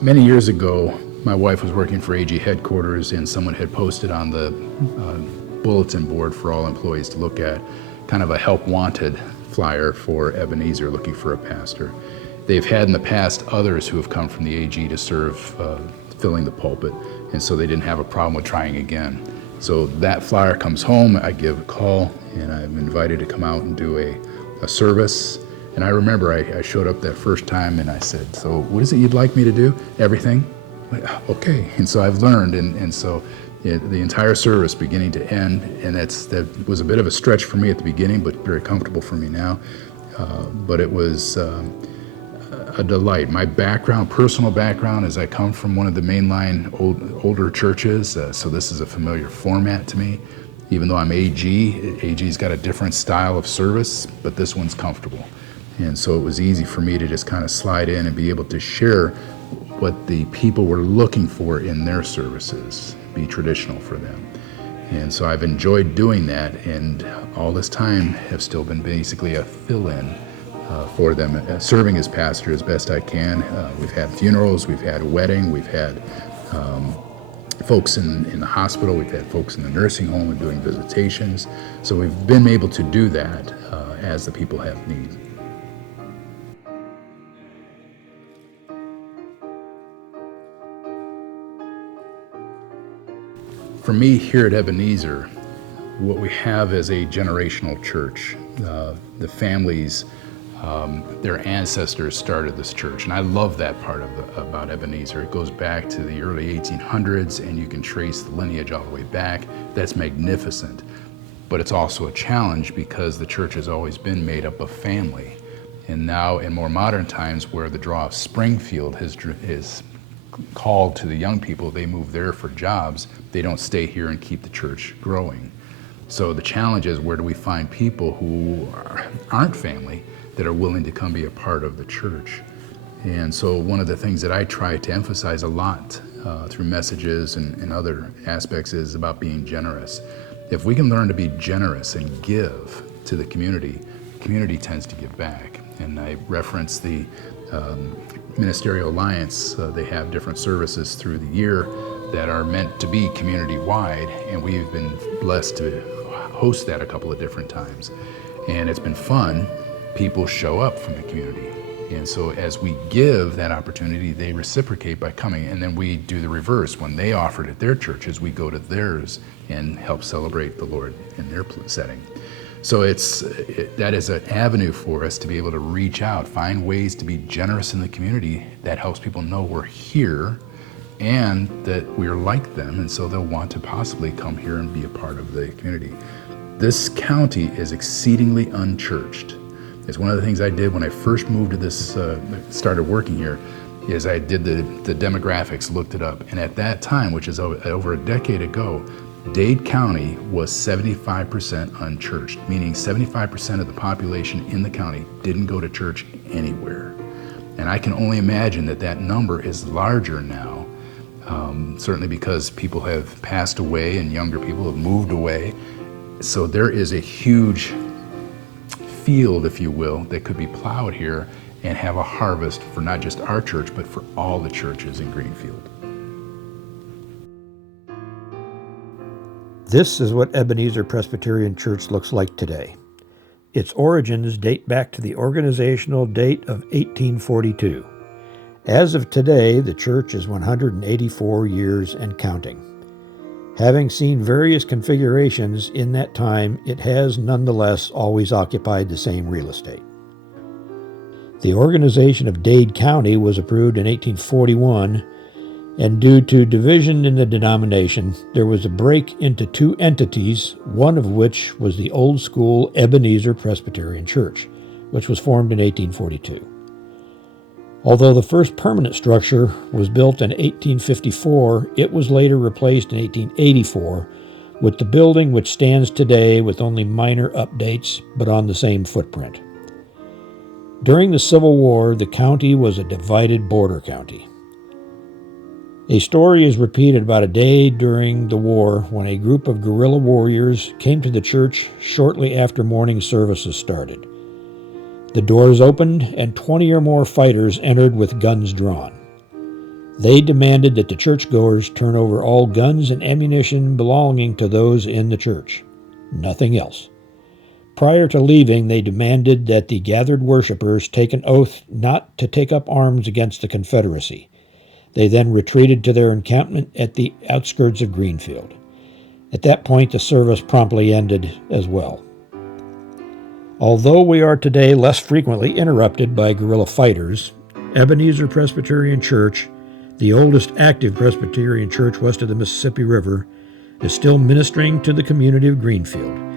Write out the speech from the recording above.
Many years ago, my wife was working for AG headquarters, and someone had posted on the bulletin board for all employees to look at kind of a help wanted flyer for Ebenezer looking for a pastor. They've had in the past others who have come from the AG to serve filling the pulpit, and so they didn't have a problem with trying again. So that flyer comes home, I give a call, and I'm invited to come out and do a service. And I remember I showed up that first time and I said, so what is it you'd like me to do? Everything? Okay. And so I've learned, and so the entire service beginning to end, and that was a bit of a stretch for me at the beginning, but very comfortable for me now. But it was a delight. My background, personal background, is I come from one of the mainline older churches, so this is a familiar format to me. Even though I'm AG's got a different style of service, but this one's comfortable. And so it was easy for me to just kind of slide in and be able to share what the people were looking for in their services, be traditional for them. And so I've enjoyed doing that, and all this time have still been basically a fill-in for them, serving as pastor as best I can. We've had funerals, we've had a wedding, we've had folks in the hospital, we've had folks in the nursing home and doing visitations. So we've been able to do that as the people have need. For me here at Ebenezer, what we have is a generational church. The families, their ancestors started this church, and I love that part about Ebenezer. It goes back to the early 1800s, and you can trace the lineage all the way back. That's magnificent, but it's also a challenge because the church has always been made up of family. And now in more modern times, where the draw of Springfield is called to the young people, they move there for jobs, they don't stay here and keep the church growing. So the challenge is, where do we find people who aren't family that are willing to come be a part of the church? And so one of the things that I try to emphasize a lot through messages and other aspects is about being generous. If we can learn to be generous and give to the community tends to give back. And I reference the Ministerial Alliance. They have different services through the year that are meant to be community-wide, and we've been blessed to host that a couple of different times. And it's been fun. People show up from the community. And so as we give that opportunity, they reciprocate by coming. And then we do the reverse. When they offer it at their churches, we go to theirs and help celebrate the Lord in their setting. So that is an avenue for us to be able to reach out, find ways to be generous in the community that helps people know we're here and that we're like them, and so they'll want to possibly come here and be a part of the community. This county is exceedingly unchurched. It's one of the things I did when I first moved to this, started working here, is I did the demographics, looked it up, and at that time, which is over a decade ago, Dade County was 75% unchurched, meaning 75% of the population in the county didn't go to church anywhere. And I can only imagine that number is larger now, certainly because people have passed away and younger people have moved away. So there is a huge field, if you will, that could be plowed here and have a harvest for not just our church, but for all the churches in Greenfield. This is what Ebenezer Presbyterian Church looks like today. Its origins date back to the organizational date of 1842. As of today, the church is 184 years and counting. Having seen various configurations in that time, it has nonetheless always occupied the same real estate. The organization of Dade County was approved in 1841, and due to division in the denomination, there was a break into two entities, one of which was the old school Ebenezer Presbyterian Church, which was formed in 1842. Although the first permanent structure was built in 1854, it was later replaced in 1884 with the building which stands today with only minor updates, but on the same footprint. During the Civil War, the county was a divided border county. A story is repeated about a day during the war when a group of guerrilla warriors came to the church shortly after morning services started. The doors opened and 20 or more fighters entered with guns drawn. They demanded that the churchgoers turn over all guns and ammunition belonging to those in the church. Nothing else. Prior to leaving, they demanded that the gathered worshipers take an oath not to take up arms against the Confederacy. They then retreated to their encampment at the outskirts of Greenfield. At that point, the service promptly ended as well. Although we are today less frequently interrupted by guerrilla fighters, Ebenezer Presbyterian Church, the oldest active Presbyterian church west of the Mississippi River, is still ministering to the community of Greenfield.